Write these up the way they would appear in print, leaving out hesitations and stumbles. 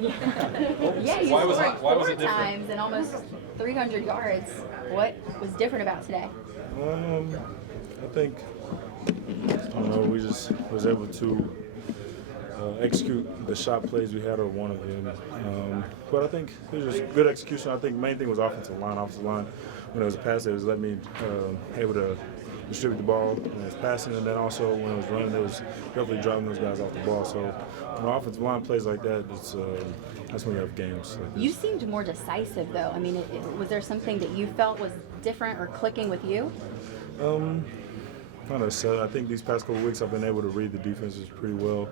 Yeah, you Why was scored it- why was four it different? times and almost 300 yards. What was different about today? I think, we just was able to execute the shot plays we had, or one of them. But I think it was just good execution. I think the main thing was offensive line. Offensive line, when it was a pass, it was let me able to distribute the ball when it was passing, and then also when it was running, it was definitely driving those guys off the ball. So when offensive line plays like that, that's when you have games like this. You seemed more decisive, though. I mean, was there something that you felt was different or clicking with you? Kind of said, I think these past couple of weeks I've been able to read the defenses pretty well.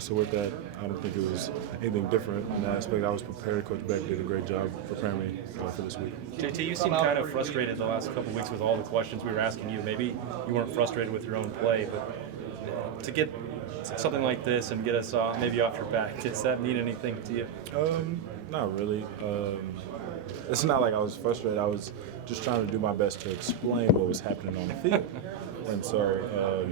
So with that, I don't think it was anything different in that aspect. I was prepared. Coach Beck did a great job preparing me for this week. JT, you seemed kind of frustrated the last couple of weeks with all the questions we were asking you. Maybe you weren't frustrated with your own play, but to get something like this and get us maybe off your back, does that mean anything to you? Not really. It's not like I was frustrated. I was just trying to do my best to explain what was happening on the field. And so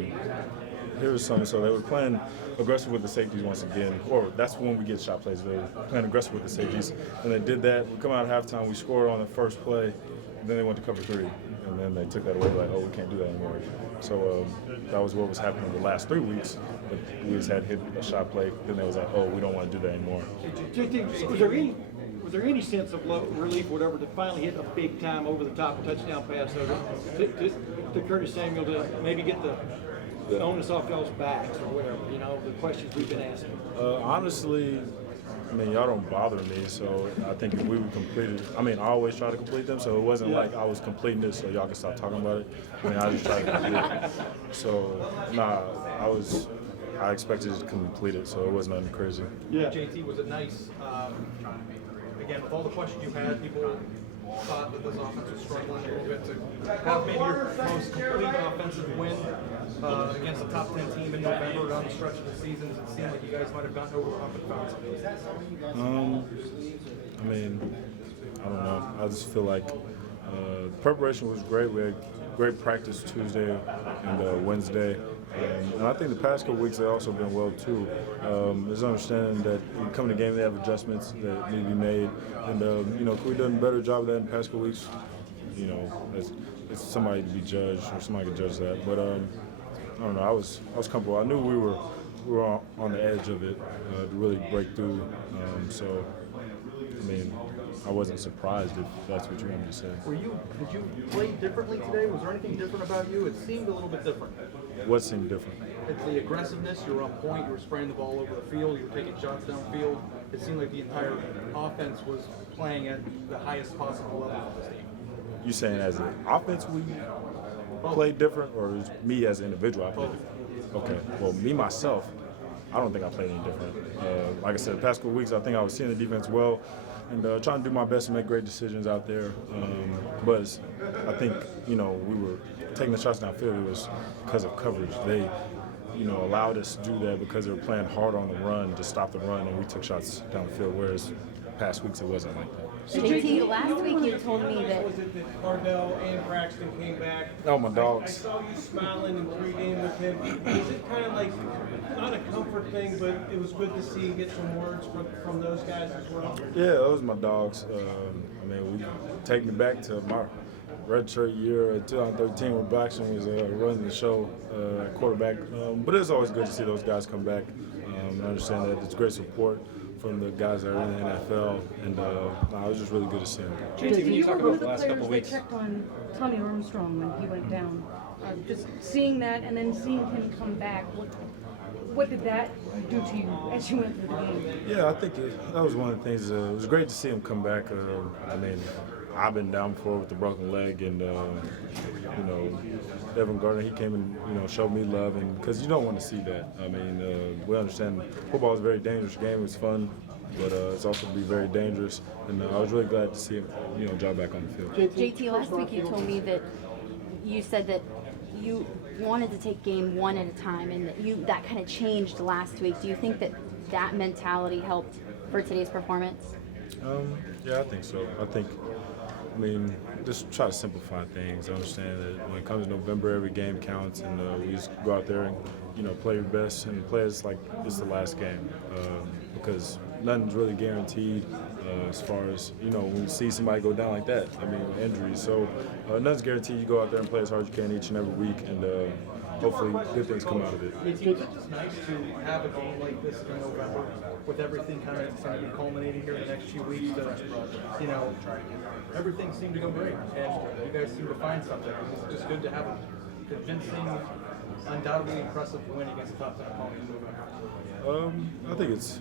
here was something. So they were playing aggressive with the safeties once again, or that's when we get shot plays. They were playing aggressive with the safeties, and they did that. We come out at halftime, we scored on the first play, and then they went to cover 3, and then they took that away. Like, oh, we can't do that anymore. So that was what was happening the last 3 weeks. But we just had hit a shot play, then they was like, oh, we don't want to do that anymore. Was there any sense of relief, or whatever, to finally hit a big time over the top touchdown pass to Curtis Samuel to maybe get the onus off y'all's backs or whatever? The questions we've been asking. Honestly, I mean, y'all don't bother me, so I think if we would complete it, I always try to complete them, so it wasn't like I was completing this so y'all can stop talking about it. I just tried to complete it. So, I expected to complete it, so it wasn't nothing crazy. Yeah. JT, was it nice? Again, with all the questions you had, people thought that this offense was struggling a little bit to have maybe your most complete offensive win against a top 10 team in November down the stretch of the season. Does it seem like you guys might have gotten over the hump and found something? I don't know. I just feel like preparation was great. We had great practice Tuesday and Wednesday. And I think the past couple weeks have also been well too. There's understanding that when you come to the game, they have adjustments that need to be made. And we've done a better job of that in the past couple weeks. It's somebody to be judged, or somebody could judge that. But I don't know. I was comfortable. I knew we were on the edge of it to really break through. I wasn't surprised if that's what you wanted to say. Did you play differently today? Was there anything different about you? It seemed a little bit different. What seemed different? It's the aggressiveness. You were on point. You were spraying the ball over the field. You were taking shots downfield. It seemed like the entire offense was playing at the highest possible level for this team. You saying as an offense we played different, or is me as an individual I played different? Okay. Well, me myself, I don't think I played any different. Like I said, the past couple weeks I think I was seeing the defense well, and trying to do my best to make great decisions out there. But I think we were taking the shots downfield. It was because of coverage. They allowed us to do that because they were playing hard on the run to stop the run, and we took shots downfield. Whereas past weeks it wasn't like that. JT, last week you told me that. Was it that Cardell and Braxton came back? Oh, my I dogs. saw you smiling in pregame with him. Was it kind of like, not a comfort thing, but it was good to see you get some words from those guys as well? Yeah, those were my dogs. We take me back to my redshirt year in 2013 when Braxton was running the show at quarterback. But it's always good to see those guys come back. I understand that it's great support from the guys that are in the NFL, and it was just really good to see them. JT, when you talk one about of the the last players couple of that weeks, checked on Tommy Armstrong when he went down. Just seeing that and then seeing him come back, what did that do to you as you went through the game? Yeah, I think that was one of the things. It was great to see him come back. I've been down before with the broken leg, and Evan Gardner, he came and showed me love, and because you don't want to see that. We understand football is a very dangerous game. It's fun, but it's also be very dangerous. And I was really glad to see him, jog back on the field. JT, last week you told me that you said that you wanted to take game one at a time, and that kind of changed last week. Do you think that mentality helped for today's performance? Yeah, I think so. Just try to simplify things. I understand that when it comes to November, every game counts, and we just go out there and play your best and play as like it's the last game, because nothing's really guaranteed as far as, when you see somebody go down like that, injuries. So nothing's guaranteed. You go out there and play as hard as you can each and every week, and hopefully good things come out of it. It's just nice to have a game like this in November with everything kind of culminating here in the next few weeks. Everything seemed to go great, and you guys seem to find something. It's just good to have a convincing, undoubtedly impressive win against a top 10 opponent in November. I think it's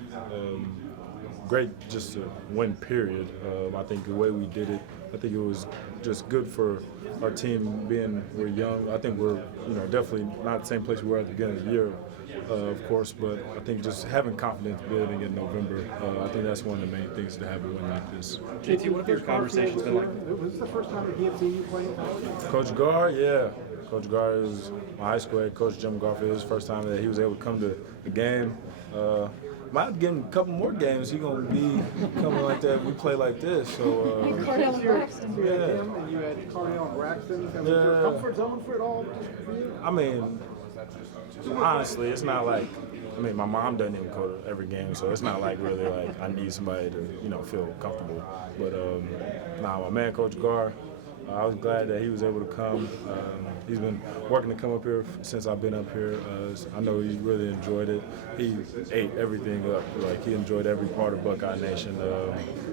great just to win, period. I think the way we did it, I think it was just good for our team being we're young. I think we're definitely not the same place we were at the beginning of the year, of course, but I think just having confidence building in November, I think that's one of the main things to have a win like this. JT, what have your conversations been like? Was this the first time that he had seen you play? Coach Gar, yeah. Coach Gar is my high school head coach, Jim Garfield. It was the first time that he was able to come to the game. Might give him a couple more games. He's gonna be coming like that. We play like this, so. And Cardell and Braxton. You had him and you had Cardell and Braxton. Was there a comfort zone for it all just for you? Honestly, it's not like. My mom doesn't even go to every game, so it's not like really like I need somebody to feel comfortable. But my man, Coach Gar. I was glad that he was able to come. He's been working to come up here since I've been up here. I know he really enjoyed it. He ate everything up. Like he enjoyed every part of Buckeye Nation.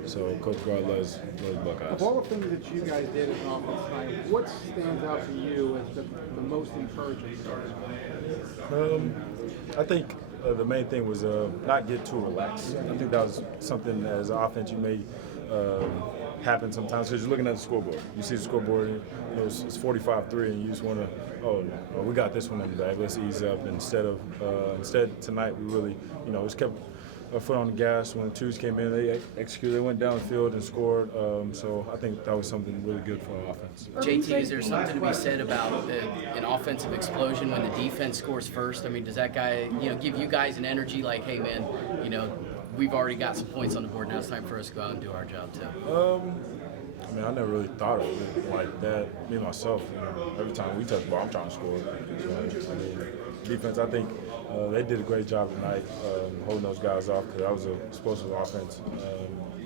So Coach Gar loves Buckeyes. Of all the things that you guys did as an offense tonight, what stands out to you as the most encouraging? I think the main thing was not get too relaxed. I think that was something that as an offense you may happen sometimes because you're looking at the scoreboard. You see the scoreboard, it's 45-3, and you just want to, we got this one in the bag. Let's ease up. Instead tonight we really, just kept our foot on the gas. When the twos came in, they executed. They went down the field and scored. So I think that was something really good for our offense. JT, is there something to be said about an offensive explosion when the defense scores first? Does that guy, give you guys an energy like, hey man, we've already got some points on the board. Now it's time for us to go out and do our job too. I never really thought of it like that. Me myself, every time we touch the ball, I'm trying to score. So, defense, I think they did a great job tonight holding those guys off because that was an explosive offense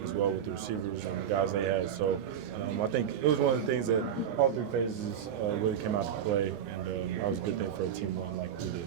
as well with the receivers and the guys they had. So I think it was one of the things that all three phases really came out to play, and that was a good thing for a team run like we did.